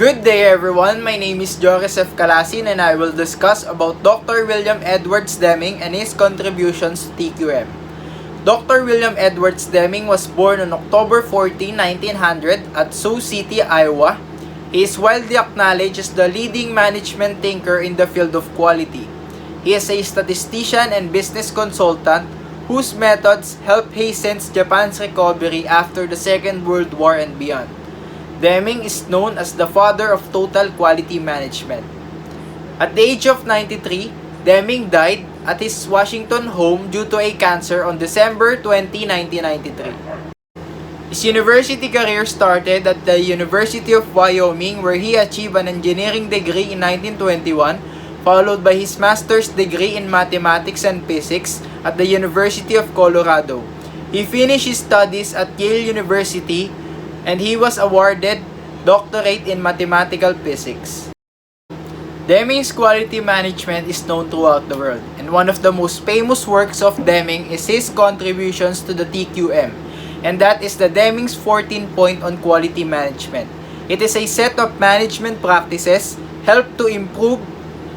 Good day everyone, my name is Joseph Calasin and I will discuss about Dr. William Edwards Deming and his contributions to TQM. Dr. William Edwards Deming was born on October 14, 1900 at Sioux City, Iowa. He is widely acknowledged as the leading management thinker in the field of quality. He is a statistician and business consultant whose methods helped hasten Japan's recovery after the Second World War and beyond. Deming is known as the father of total quality management. At the age of 93, Deming died at his Washington home due to a cancer on December 20, 1993. His university career started at the University of Wyoming where he achieved an engineering degree in 1921, followed by his master's degree in mathematics and physics at the University of Colorado. He finished his studies at Yale University and he was awarded doctorate in mathematical physics. Deming's quality management is known throughout the world, and one of the most famous works of Deming is his contributions to the TQM, and that is the Deming's 14-point on quality management. It is a set of management practices help to improve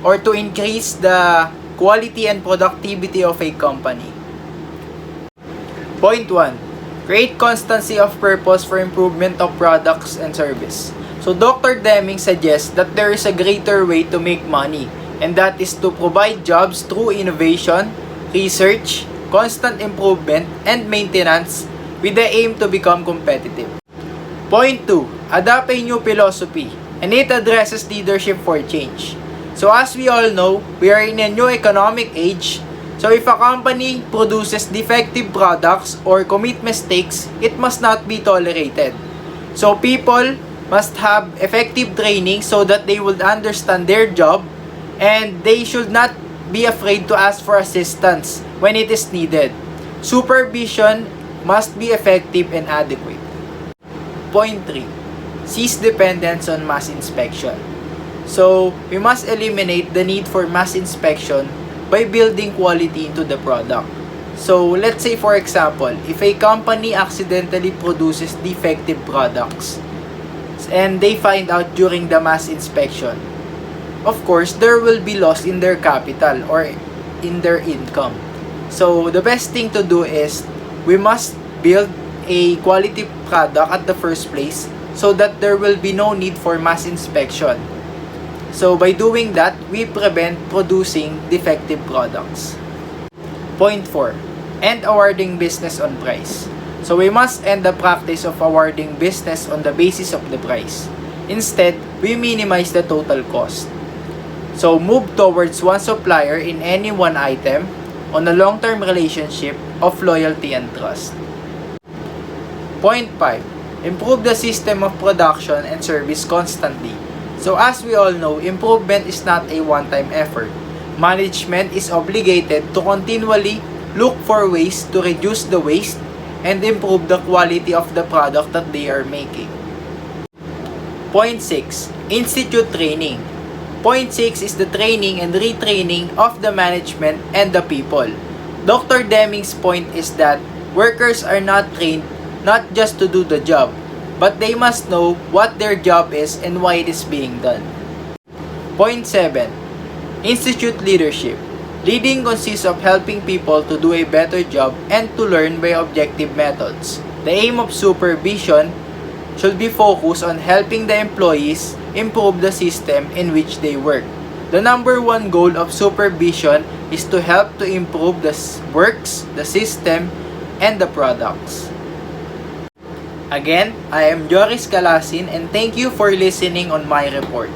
or to increase the quality and productivity of a company. Point 1. Create constancy of purpose for improvement of products and service. So Dr. Deming suggests that there is a greater way to make money, and that is to provide jobs through innovation, research, constant improvement, and maintenance with the aim to become competitive. Point 2. Adopt a new philosophy, and it addresses leadership for change. So as we all know, we are in a new economic age. So if a company produces defective products or commit mistakes, it must not be tolerated. So people must have effective training so that they will understand their job, and they should not be afraid to ask for assistance when it is needed. Supervision must be effective and adequate. Point 3. Cease dependence on mass inspection. So we must eliminate the need for mass inspection by building quality into the product. So let's say for example, if a company accidentally produces defective products and they find out during the mass inspection, of course there will be loss in their capital or in their income. So the best thing to do is we must build a quality product at the first place so that there will be no need for mass inspection. So by doing that, we prevent producing defective products. Point 4. End awarding business on price. So we must end the practice of awarding business on the basis of the price. Instead, we minimize the total cost. So move towards one supplier in any one item on a long-term relationship of loyalty and trust. Point 5. Improve the system of production and service constantly. So as we all know, improvement is not a one-time effort. Management is obligated to continually look for ways to reduce the waste and improve the quality of the product that they are making. Point 6. Institute training. Point 6 is the training and retraining of the management and the people. Dr. Deming's point is that workers are not trained not just to do the job, but they must know what their job is and why it is being done. Point 7. Institute leadership. Leading consists of helping people to do a better job and to learn by objective methods. The aim of supervision should be focused on helping the employees improve the system in which they work. The number one goal of supervision is to help to improve the works, the system, and the products. Again, I am Joris Calasin and thank you for listening on my report.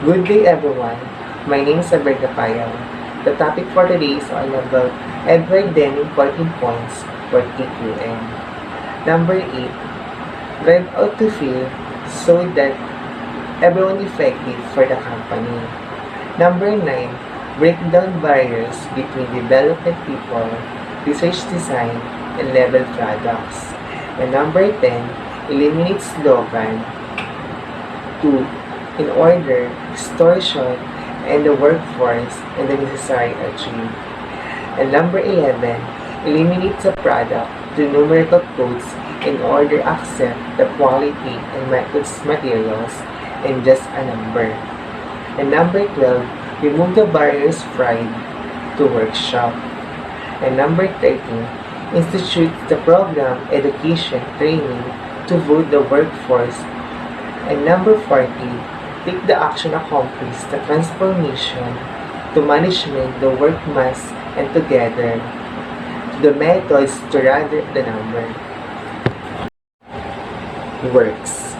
Good day everyone. My name is Alberto Payal. The topic for today is all about Edward Deming 14 points for TQM. Number 8. Drive out to field so that everyone effective for the company. Number 9. Break down barriers between development people, research design, and level products. And number 10, eliminate slogan. 2. In order, distortion, and the workforce and the necessary achieve. And number 11, eliminate the product to numerical codes in order to accept the quality and its materials and just a number. And number 12, remove the barriers pride to workshop. And number 13, institute the program education training to build the workforce. And number 14, take the action accomplished the transformation to management the work mass and together the methods to rather the number works.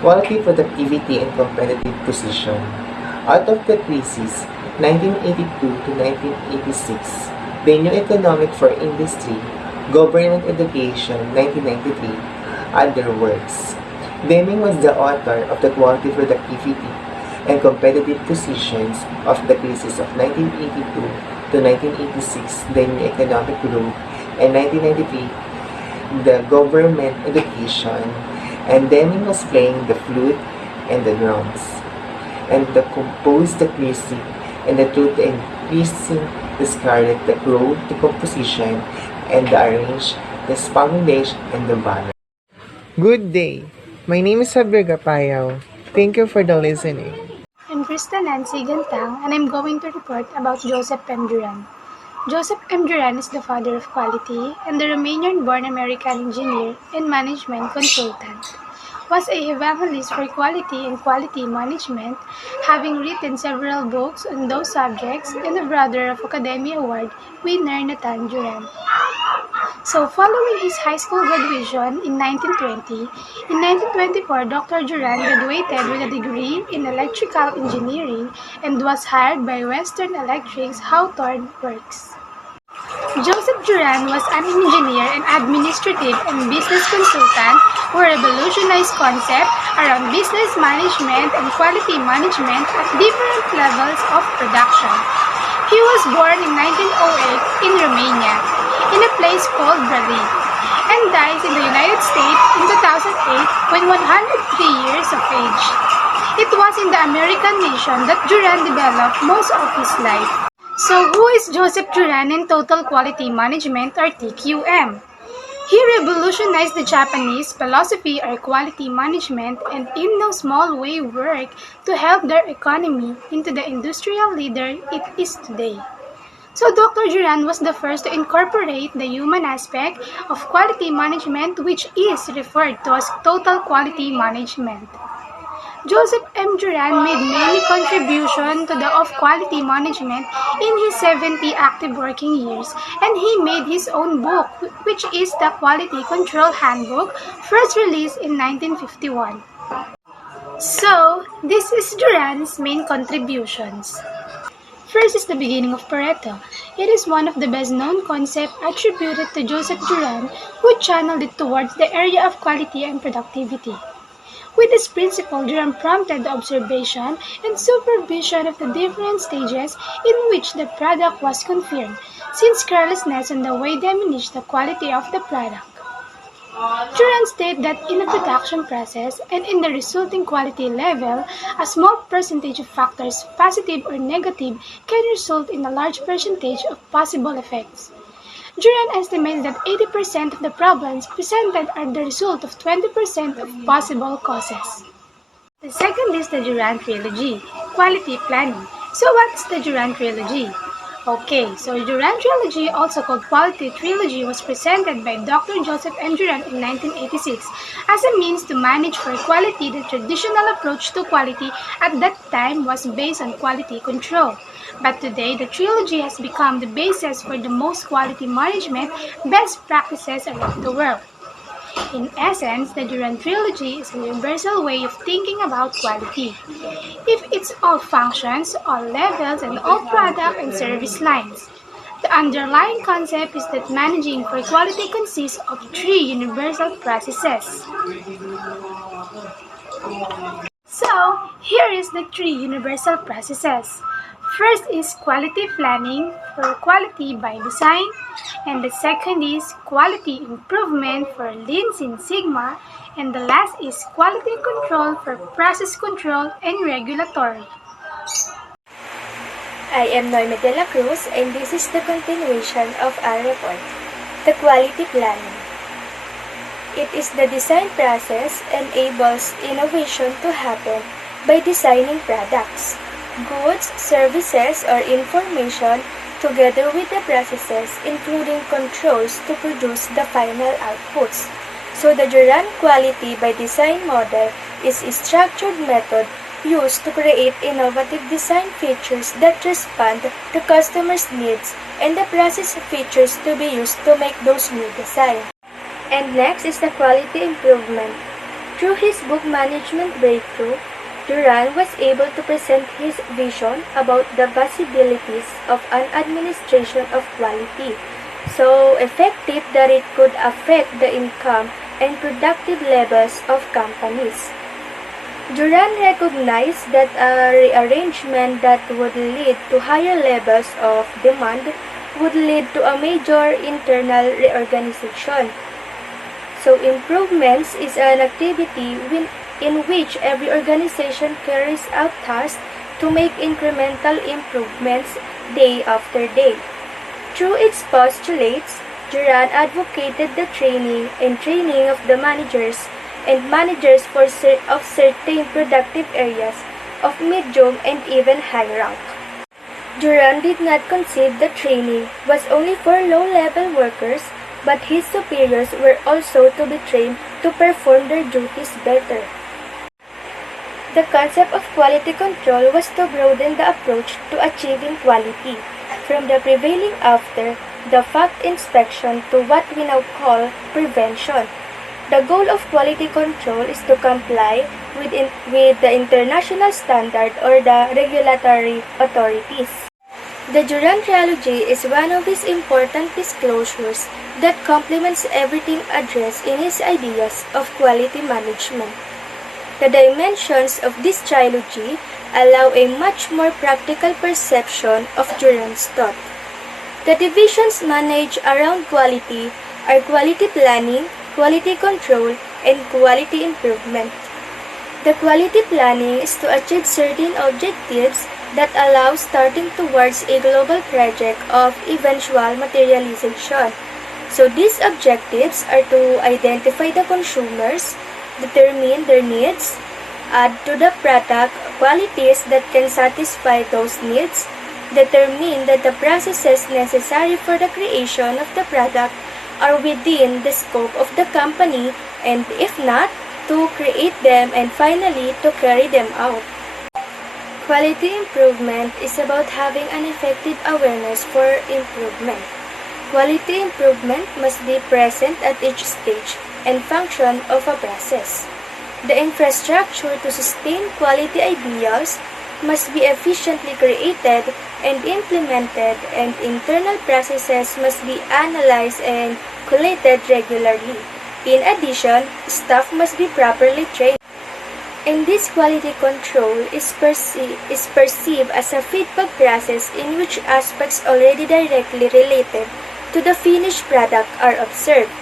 Quality, productivity, and competitive position. Out of the crisis, 1982 to 1986, the new economic for industry, government education, 1993, other works. Deming was the author of the quality, productivity, and competitive positions of the crisis of 1982 to 1986, the new economic growth, and 1993, the government education, and Deming was playing the flute and the drums, and the composed the music, and the truth the increasing the scarlet, the growth, the composition, and the arrange, the foundation, and the banner. Good day. My name is Javier Gapayaw. Thank you for the listening. I'm Krista Nancy Gantang, and I'm going to report about Joseph M. Duran. Joseph M. Duran is the father of quality and the Romanian-born American engineer and management consultant. Was a evangelist for quality and quality management, having written several books on those subjects, and the brother of Academy Award winner Nathan Duran. So, following his high school graduation in 1920, in 1924 Dr. Duran graduated with a degree in electrical engineering and was hired by Western Electric's Hawthorne Works. Joseph Duran was an engineer and administrative and business consultant who revolutionized concepts around business management and quality management at different levels of production. He was born in 1908 in Romania, in a place called Brali, and died in the United States in 2008 when 103 years of age. It was in the American nation that Duran developed most of his life. So who is Joseph Duran in Total Quality Management or TQM? He revolutionized the Japanese philosophy or quality management and in no small way worked to help their economy into the industrial leader it is today. So Dr. Duran was the first to incorporate the human aspect of quality management, which is referred to as total quality management. Joseph M. Duran made many contributions to the of quality management in his 70 active working years, and he made his own book, which is the Quality Control Handbook, first released in 1951. So, this is Duran's main contributions. First is the beginning of Pareto. It is one of the best-known concepts attributed to Joseph Duran, who channeled it towards the area of quality and productivity. With this principle, Duran prompted the observation and supervision of the different stages in which the product was confirmed, since carelessness on the way diminished the quality of the product. Duran stated that in the production process and in the resulting quality level, a small percentage of factors, positive or negative, can result in a large percentage of possible effects. Duran estimates that 80% of the problems presented are the result of 20% of possible causes. The second is the Duran Trilogy, Quality Planning. So what's the Duran Trilogy? Okay, so Duran Trilogy, also called Quality Trilogy, was presented by Dr. Joseph M. Duran in 1986 as a means to manage for quality. The traditional approach to quality at that time was based on quality control. But today, the trilogy has become the basis for the most quality management best practices around the world. In essence, the Duran Trilogy is a universal way of thinking about quality. If it's all functions, all levels, and all product and service lines. The underlying concept is that managing for quality consists of three universal processes. So, here is the three universal processes. First is quality planning for quality by design, and the second is quality improvement for Lean Six Sigma, and the last is quality control for process control and regulatory. I am Noime de la Cruz, and this is the continuation of our report, the quality planning. It is the design process enables innovation to happen by designing products, goods, services, or information together with the processes, including controls to produce the final outputs. So the Duran quality by design model is a structured method used to create innovative design features that respond to customers' needs and the process features to be used to make those new designs. And next is the quality improvement. Through his book Management Breakthrough, Duran was able to present his vision about the possibilities of an administration of quality, so effective that it could affect the income and productive levels of companies. Duran recognized that a rearrangement that would lead to higher levels of demand would lead to a major internal reorganization. So improvements is an activity in which every organization carries out tasks to make incremental improvements day after day. Through its postulates, Duran advocated the training of the managers and managers of certain productive areas of medium and even high rank. Duran did not conceive that training was only for low-level workers, but his superiors were also to be trained to perform their duties better. The concept of quality control was to broaden the approach to achieving quality, from the prevailing after the fact inspection to what we now call prevention. The goal of quality control is to comply with the international standard or the regulatory authorities. The Duran Trilogy is one of his important disclosures that complements everything addressed in his ideas of quality management. The dimensions of this trilogy allow a much more practical perception of Duran's thought. The divisions managed around quality are quality planning, quality control, and quality improvement. The quality planning is to achieve certain objectives that allow starting towards a global project of eventual materialization. So these objectives are to identify the consumers, determine their needs, add to the product qualities that can satisfy those needs, determine that the processes necessary for the creation of the product are within the scope of the company, and if not, to create them, and finally to carry them out. Quality improvement is about having an effective awareness for improvement. Quality improvement must be present at each stage and function of a process. The infrastructure to sustain quality ideals must be efficiently created and implemented, and internal processes must be analyzed and collated regularly. In addition, staff must be properly trained. And this quality control is perceived as a feedback process in which aspects already directly related to the finished product are observed.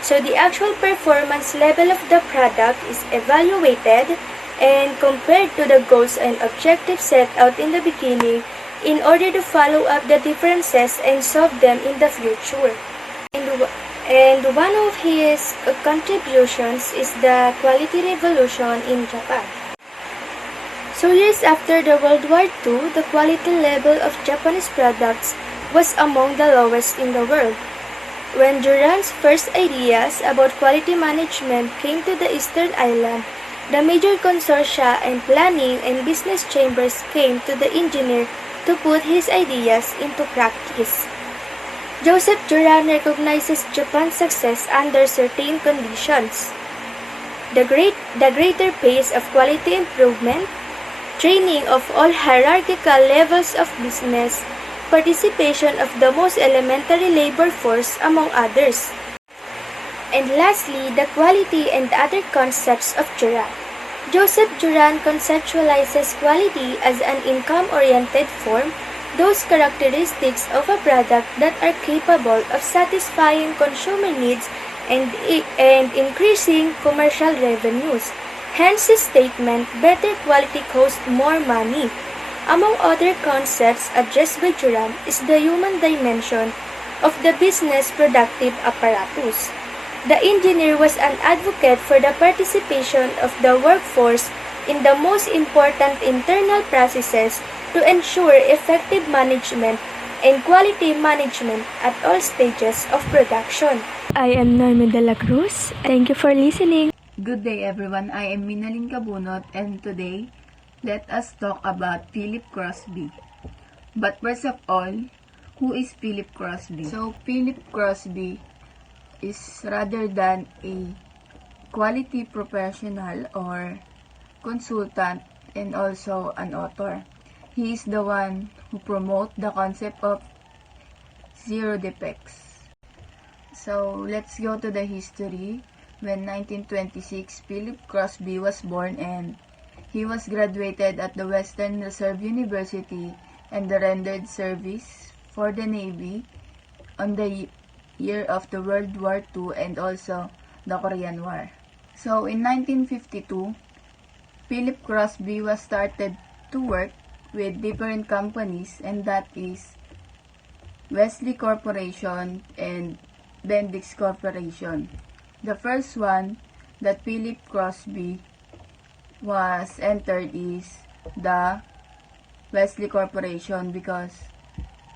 So the actual performance level of the product is evaluated and compared to the goals and objectives set out in the beginning in order to follow up the differences and solve them in the future. And one of his contributions is the quality revolution in Japan. So years after the World War II, the quality level of Japanese products was among the lowest in the world. When Duran's first ideas about quality management came to the Eastern Island, the major consortia and planning and business chambers came to the engineer to put his ideas into practice. Joseph Duran recognizes Japan's success under certain conditions: the greater pace of quality improvement, training of all hierarchical levels of business, participation of the most elementary labor force, among others. And lastly, the quality and other concepts of Duran. Joseph Duran conceptualizes quality as an income-oriented form, those characteristics of a product that are capable of satisfying consumer needs and increasing commercial revenues. Hence the statement, better quality costs more money. Among other concepts addressed by Duran is the human dimension of the business productive apparatus. The engineer was an advocate for the participation of the workforce in the most important internal processes to ensure effective management and quality management at all stages of production. I am Norma de la Cruz. Thank you for listening. Good day everyone, I am Minalyn Cabunot and today, let us talk about Philip Crosby. But first of all, who is Philip Crosby? So, Philip Crosby is rather than a quality professional or consultant and also an author. He is the one who promote the concept of zero defects. So, let's go to the history. When 1926, Philip Crosby was born and he was graduated at the Western Reserve University and rendered service for the Navy on the year of the World War II and also the Korean War. So in 1952, Philip Crosby was started to work with different companies, and that is Wesley Corporation and Bendix Corporation. The first one that Philip Crosby was entered is the Wesley Corporation because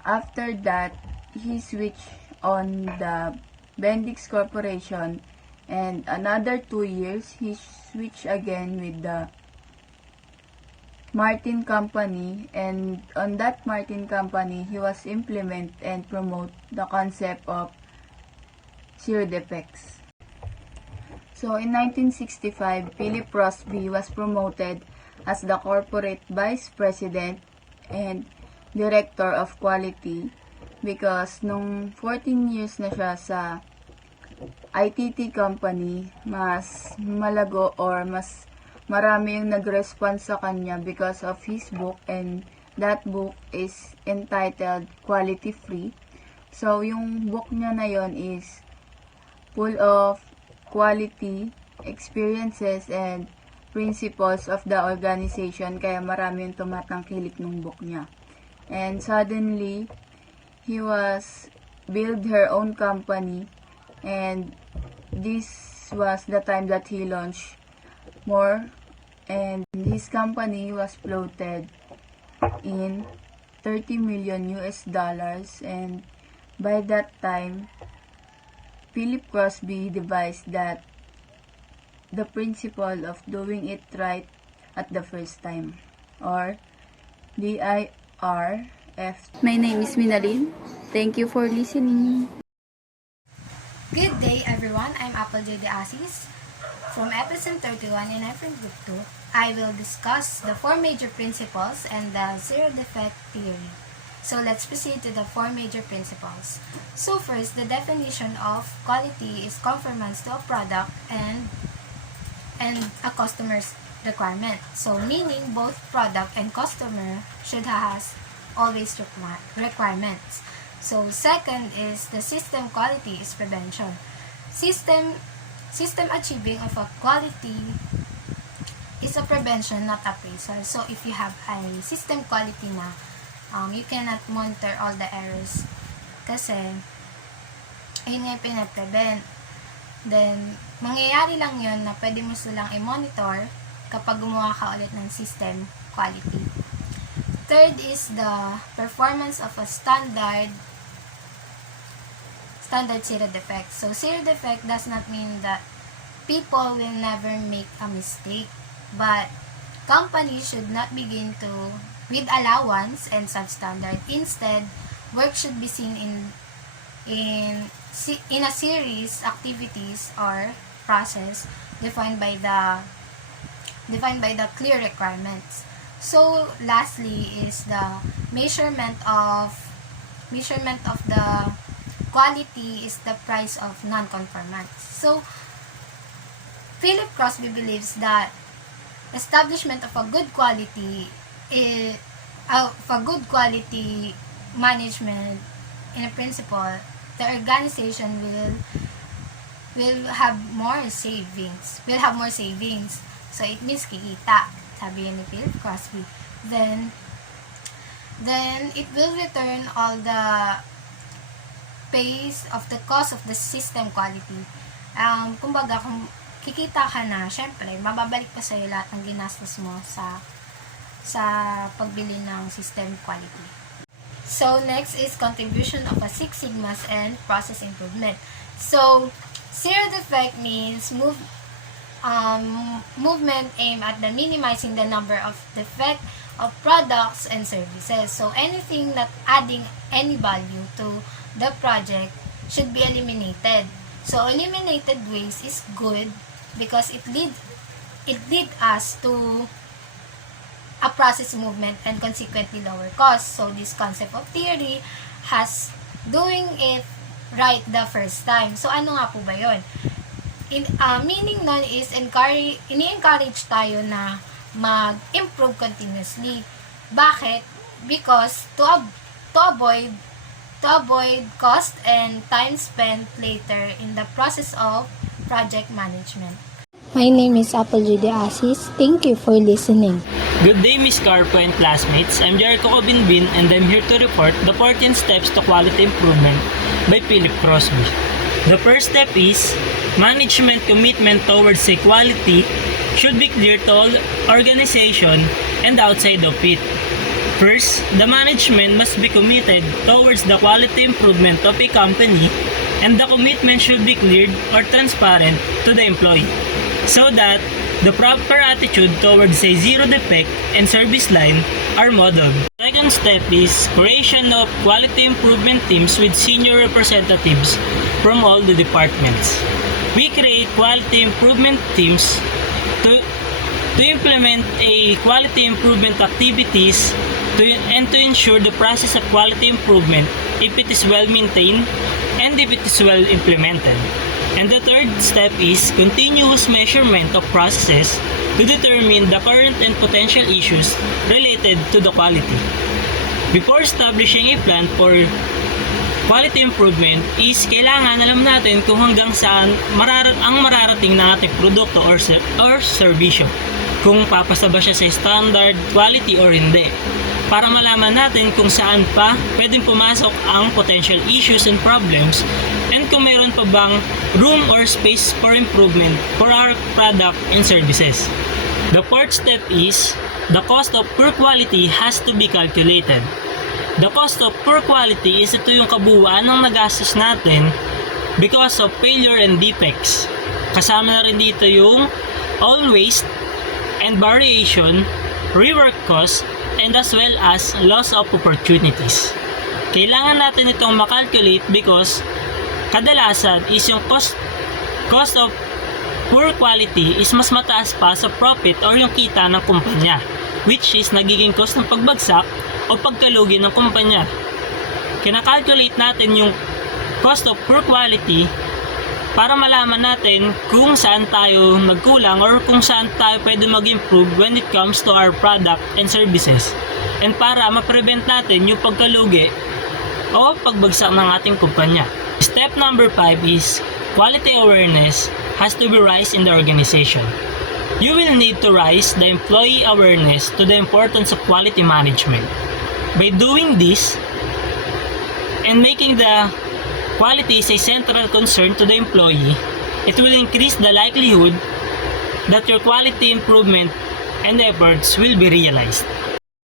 after that he switched on the Bendix Corporation, and another 2 years he switched again with the Martin Company, and on that Martin Company he was implement and promote the concept of zero defects. So in 1965, Philip Crosby was promoted as the corporate vice president and director of quality because nung 14 years na siya sa ITT company, mas malago or mas marami yung nag-respond sa kanya because of his book, and that book is entitled Quality Free. So yung book niya na yon is full of quality, experiences, and principles of the organization, kaya marami yung tumatangkilik ng book niya. And suddenly, he was build her own company, and this was the time that he launched more, and his company was floated in 30 million US dollars, and by that time, Philip Crosby devised that the principle of doing it right at the first time, or DIRF. My name is Minalyn. Thank you for listening. Good day everyone, I'm Apple J. De Asis from episode 31 in Efren Group 2. I will discuss the 4 major principles and the zero defect theory. So let's proceed to the 4 major principles. So first, the definition of quality is conformance to a product and a customer's requirement. So meaning both product and customer should has always requirements. So second is the system quality is prevention. System achieving of a quality is a prevention, not appraisal. So if you have a system quality na, you cannot monitor all the errors kasi ayun nga yung pinaprevent. Then, mangyayari lang yun na pwede mo silang i-monitor kapag gumawa ka ulit ng system quality. Third is the performance of a standard zero defect. So, zero defect does not mean that people will never make a mistake, but companies should not begin to with allowance and substandard. Instead, work should be seen in a series activities or process defined by the clear requirements. So lastly is the measurement of the quality is the price of non-conformance. So Philip Crosby believes that establishment of a good quality management in a principle, the organization will have more savings. So it means kikita, sabi ni Philip Crosby. Then it will return all the pays of the cost of the system quality. Kumbaga, kung kikita ka na, syempre, mababalik pa sa'yo lahat ng ginastos mo sa pagbili ng system quality. So, next is contribution of a Six Sigmas and process improvement. So, zero defect means movement aimed at the minimizing the number of defect of products and services. So, anything not adding any value to the project should be eliminated. So, eliminated waste is good because it lead us to a process movement and consequently lower cost. So, this concept of theory has doing it right the first time. So, ano nga po ba yun? Meaning nun is ini-encourage tayo na mag-improve continuously. Bakit? Because to avoid cost and time spent later in the process of project management. My name is Apple Judy Asis. Thank you for listening. Good day, Miss Carpo and classmates. I'm Jericho Cobinbin and I'm here to report the 14 steps to quality improvement by Philip Crosby. The first step is management commitment towards a quality should be clear to all organization and outside of it. First, the management must be committed towards the quality improvement of a company and the commitment should be clear or transparent to the employee so that the proper attitude towards a zero defect and service line are modeled. Second step is creation of quality improvement teams with senior representatives from all the departments. We create quality improvement teams to implement a quality improvement activities and to ensure the process of quality improvement if it is well maintained and if it is well implemented. And the third step is continuous measurement of processes to determine the current and potential issues related to the quality. Before establishing a plan for quality improvement is kailangan alam natin kung hanggang saan ang mararating ng ating produkto or serbisyo. Kung papasa ba siya sa standard quality or hindi. Para malaman natin kung saan pa pwedeng pumasok ang potential issues and problems and kung mayroon pa bang room or space for improvement for our product and services. The fourth step is the cost of poor quality has to be calculated. The cost of poor quality is ito yung kabuuan ng nagastos natin because of failure and defects. Kasama na rin dito yung all waste and variation, rework cost, and as well as loss of opportunities. Kailangan natin itong makalculate because kadalasan is yung cost of poor quality is mas mataas pa sa profit or yung kita ng kumpanya, which is nagiging cost ng pagbagsak o pagkalugi ng kumpanya. Kinakalculate natin yung cost of poor quality para malaman natin kung saan tayo nagkulang or kung saan tayo pwede mag-improve when it comes to our product and services. And para ma-prevent natin yung pagkalugi o pagbagsak ng ating kumpanya. Step number 5 is quality awareness has to be raised in the organization. You will need to raise the employee awareness to the importance of quality management. By doing this and making the quality is a central concern to the employee, it will increase the likelihood that your quality improvement and efforts will be realized.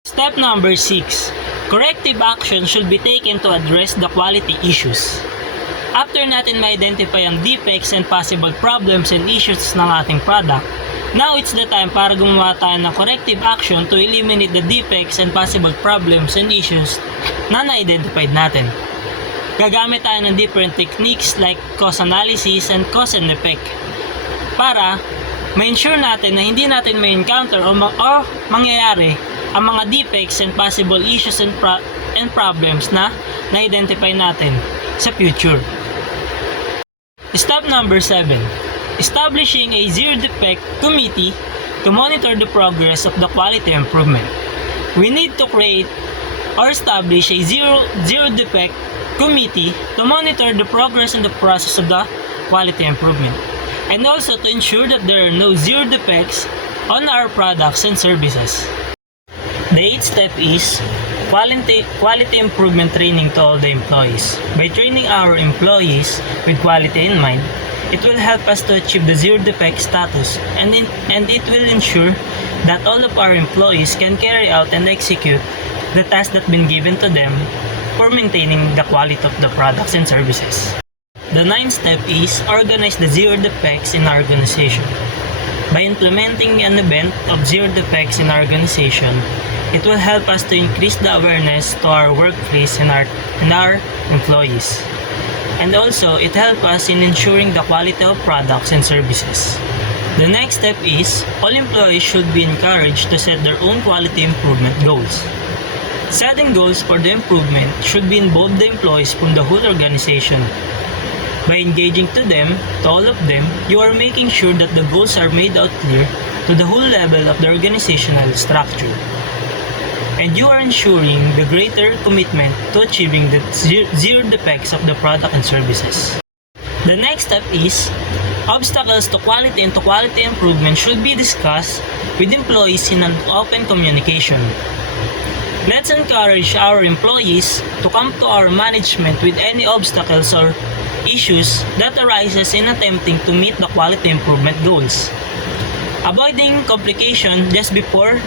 Step number 6. Corrective action should be taken to address the quality issues. After natin ma-identify ang defects and possible problems and issues ng ating product, now it's the time para gumawa tayo ng corrective action to eliminate the defects and possible problems and issues na na-identified natin. Gagamit tayo ng different techniques like cost analysis and cause and effect para ma-ensure natin na hindi natin ma-encounter o mangyayari ang mga defects and possible issues and problems na na-identify natin sa future. Step number 7. Establishing a zero defect committee to monitor the progress of the quality improvement. We need to create or establish a zero defect committee to monitor the progress in the process of the quality improvement and also to ensure that there are no zero defects on our products and services. The 8th step is quality improvement training to all the employees. By training our employees with quality in mind, It will help us to achieve the zero defect status, and it will ensure that all of our employees can carry out and execute the tasks that been given to them for maintaining the quality of the products and services. The ninth step is organize the zero defects in our organization. By implementing an event of zero defects in our organization, it will help us to increase the awareness to our workplace and our employees. And also, it helps us in ensuring the quality of products and services. The next step is, all employees should be encouraged to set their own quality improvement goals. Setting goals for the improvement should be involve the employees from the whole organization. By engaging to all of them, you are making sure that the goals are made out clear to the whole level of the organizational structure. And you are ensuring the greater commitment to achieving the zero defects of the product and services. The next step is, obstacles to quality and to quality improvement should be discussed with employees in an open communication. Let's encourage our employees to come to our management with any obstacles or issues that arises in attempting to meet the quality improvement goals. Avoiding complication just before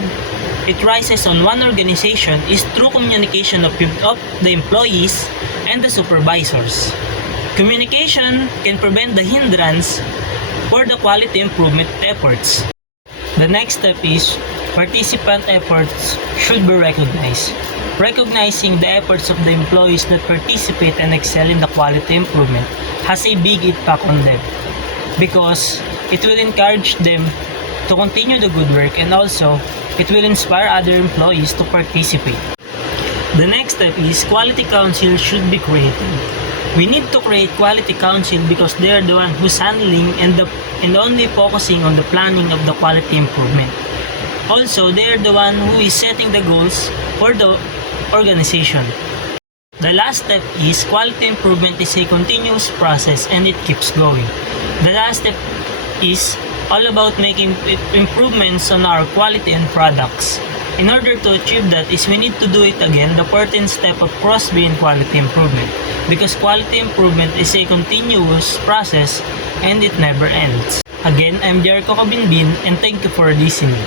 it rises on one organization is through communication of the employees and the supervisors. Communication can prevent the hindrance for the quality improvement efforts. The next step is, participant efforts should be recognized. Recognizing the efforts of the employees that participate and excel in the quality improvement has a big impact on them, because it will encourage them to continue the good work, and also it will inspire other employees to participate. The next step is, quality council should be created. We need to create quality council because they are the one who's handling and only focusing on the planning of the quality improvement. Also, they are the one who is setting the goals for the organization. The last step is, quality improvement is a continuous process and it keeps going. The last step is all about making improvements on our quality and products. In order to achieve that is we need to do it again, the 14th step of cross-B in quality improvement, because quality improvement is a continuous process and it never ends. Again, I'm Jericho Kabinbin and thank you for listening.